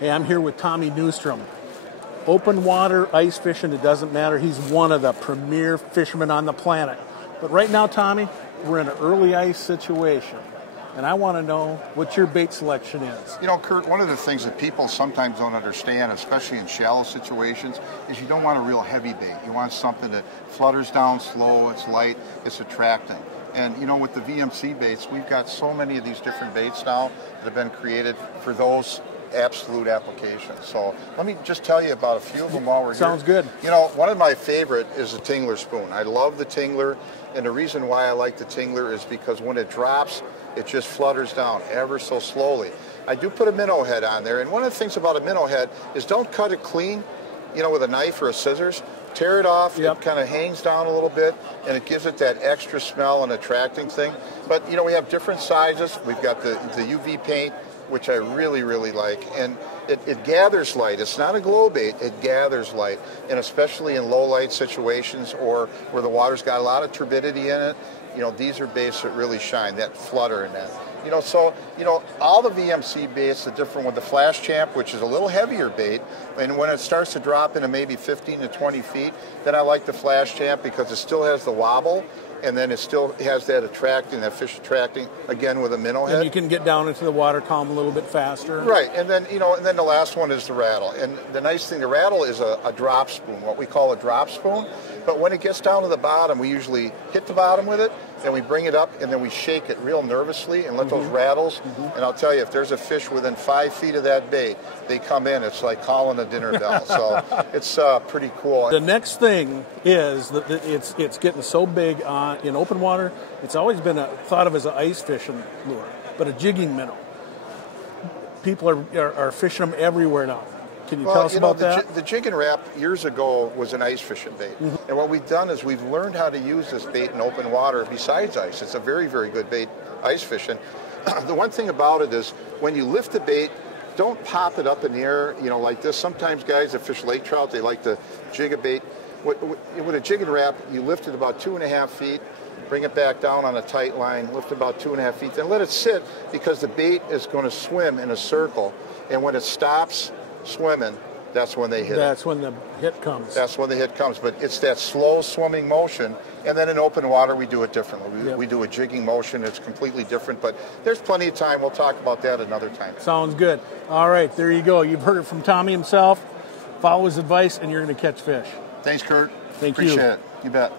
Hey, I'm here with Tommy Newstrom. Open water, ice fishing, it doesn't matter. He's one of the premier fishermen on the planet. But right now, Tommy, we're in an early ice situation. And I want to know what your bait selection is. You know, Kurt, one of the things that people sometimes don't understand, especially in shallow situations, is you don't want a real heavy bait. You want something that flutters down slow, it's light, it's attracting. And, you know, with the VMC baits, we've got so many of these different baits now that have been created for those absolute applications. So let me just tell you about a few of them while we're here. Sounds good. You know, one of my favorite is the Tingler spoon. I love the Tingler, and the reason why I like the Tingler is because when it drops, it just flutters down ever so slowly. I do put a minnow head on there, and one of the things about a minnow head is don't cut it clean, you know, with a knife or a scissors. Tear it off, It kind of hangs down a little bit, and it gives it that extra smell and attracting thing. But, you know, we have different sizes. We've got the UV paint, which I really, really like, and it gathers light. It's not a glow bait, it gathers light, and especially in low light situations or where the water's got a lot of turbidity in it, you know, these are baits that really shine, that flutter in that. You know, so, you know, all the VMC baits are different with the Flash Champ, which is a little heavier bait, and when it starts to drop into maybe 15 to 20 feet, then I like the Flash Champ because it still has the wobble, and then it still has that attracting, that fish attracting, again with a minnow head. And you can get down into the water column a little bit faster. Right, and then, you know, and then the last one is the rattle. And the nice thing, the rattle is a drop spoon, what we call a drop spoon. But when it gets down to the bottom, we usually hit the bottom with it, and we bring it up, and then we shake it real nervously and let those rattles. And I'll tell you, if there's a fish within 5 feet of that bait, they come in. It's like calling a dinner bell. So it's pretty cool. The next thing is that it's getting so big in open water. It's always been thought of as an ice fishing lure, but a jigging minnow. People are fishing them everywhere now. Can you tell us about that? The jig and wrap years ago was an ice fishing bait. And what we've done is we've learned how to use this bait in open water besides ice. It's a very, very good bait, ice fishing. The one thing about it is when you lift the bait, don't pop it up in the air, you know, like this. Sometimes guys that fish lake trout, they like to jig a bait. With a jig and wrap, you lift it about 2.5 feet, bring it back down on a tight line, lift it about 2.5 feet, then let it sit because the bait is going to swim in a circle. And when it stops swimming, that's when they hit That's when the hit comes. That's when the hit comes. But it's that slow swimming motion. And then in open water, we do it differently. We do a jigging motion. It's completely different. But there's plenty of time. We'll talk about that another time. Sounds good. All right, there you go. You've heard it from Tommy himself. Follow his advice, and you're going to catch fish. Thanks, Kurt. Thank you. Appreciate it. You bet.